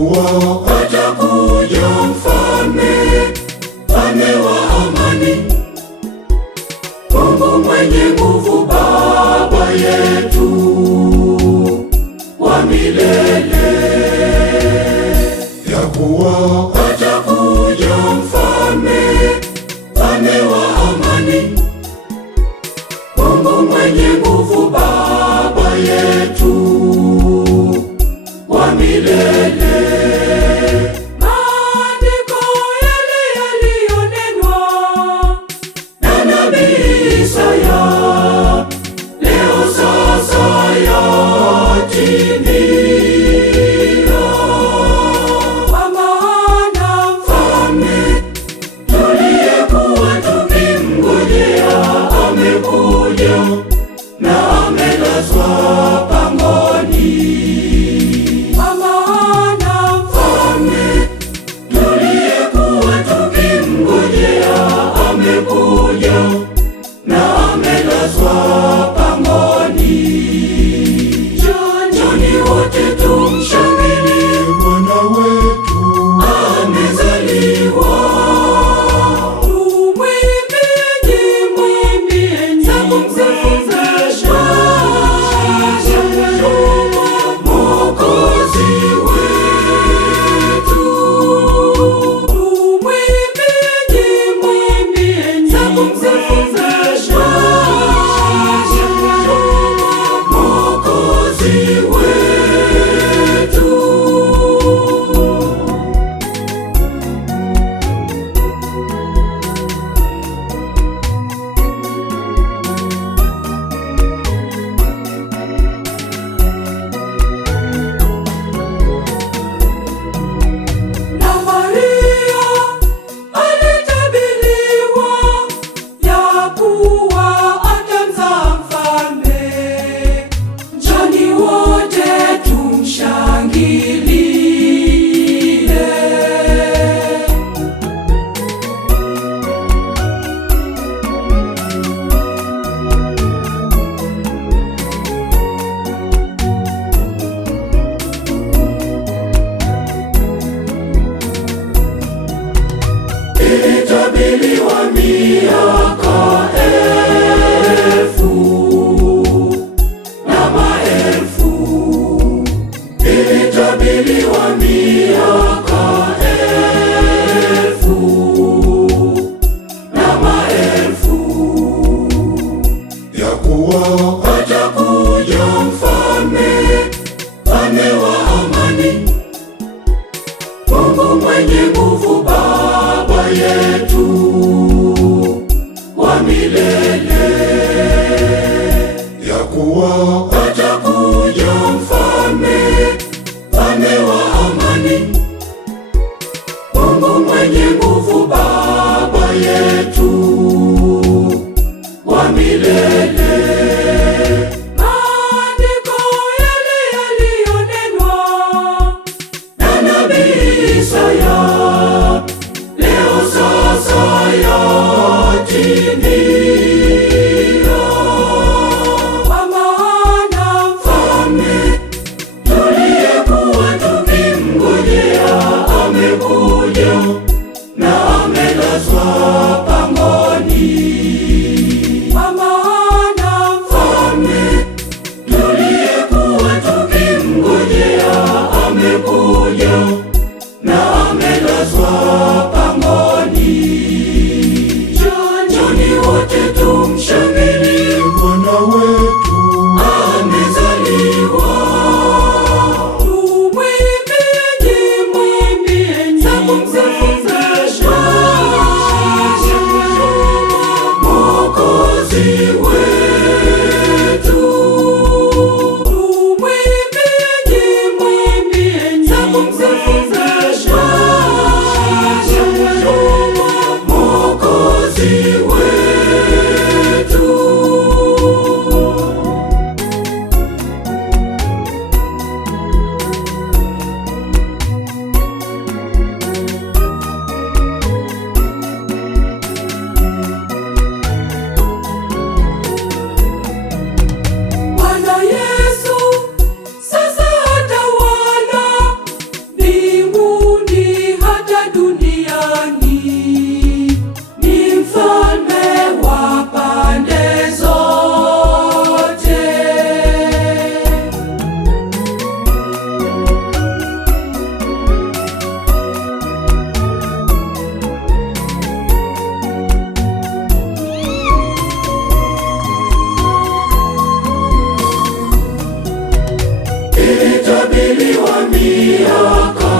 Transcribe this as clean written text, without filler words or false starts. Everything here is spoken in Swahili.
kuwa atakuja mfalme, mfalme wa amani, Mungu mwenye nguvu, Baba yetu wa milele. Ya kuwa atakuja mfalme, mfalme wa amani, Mungu mwenye nguvu, Baba yetu wa milele. Maandiko yale yaliyonenwa na nabii Isaya leo sasa yatimia, kwa maana mfalme tuliyekuwa tukimngojea amekuja na amelazwa pangoni. kwa maana Mfalme tuliyekuwa tukimngojea amekuja na amelazwa pangoni. Njoni wote tumshangilie, mwana wetu amezaliwa. tumwimbie za kumsifu Mwokozi wetu, tumwimbie za kumsifu Mwokozi wetu. na Maria alitabiriwa ya kuwa atamzaa mfalme. Njoni wote tumshangilie. Ilitabiriwa miaka elfu na maelfu, ilitabiriwa miaka elfu na maelfu, ya kuwa atakuja mfalme, mfalme wa amani, Mungu mwenye nguvu, Baba yetu wa milele. Ya kuwa atakuja mfalme, mfalme wa amani, ilitabiriwa miaka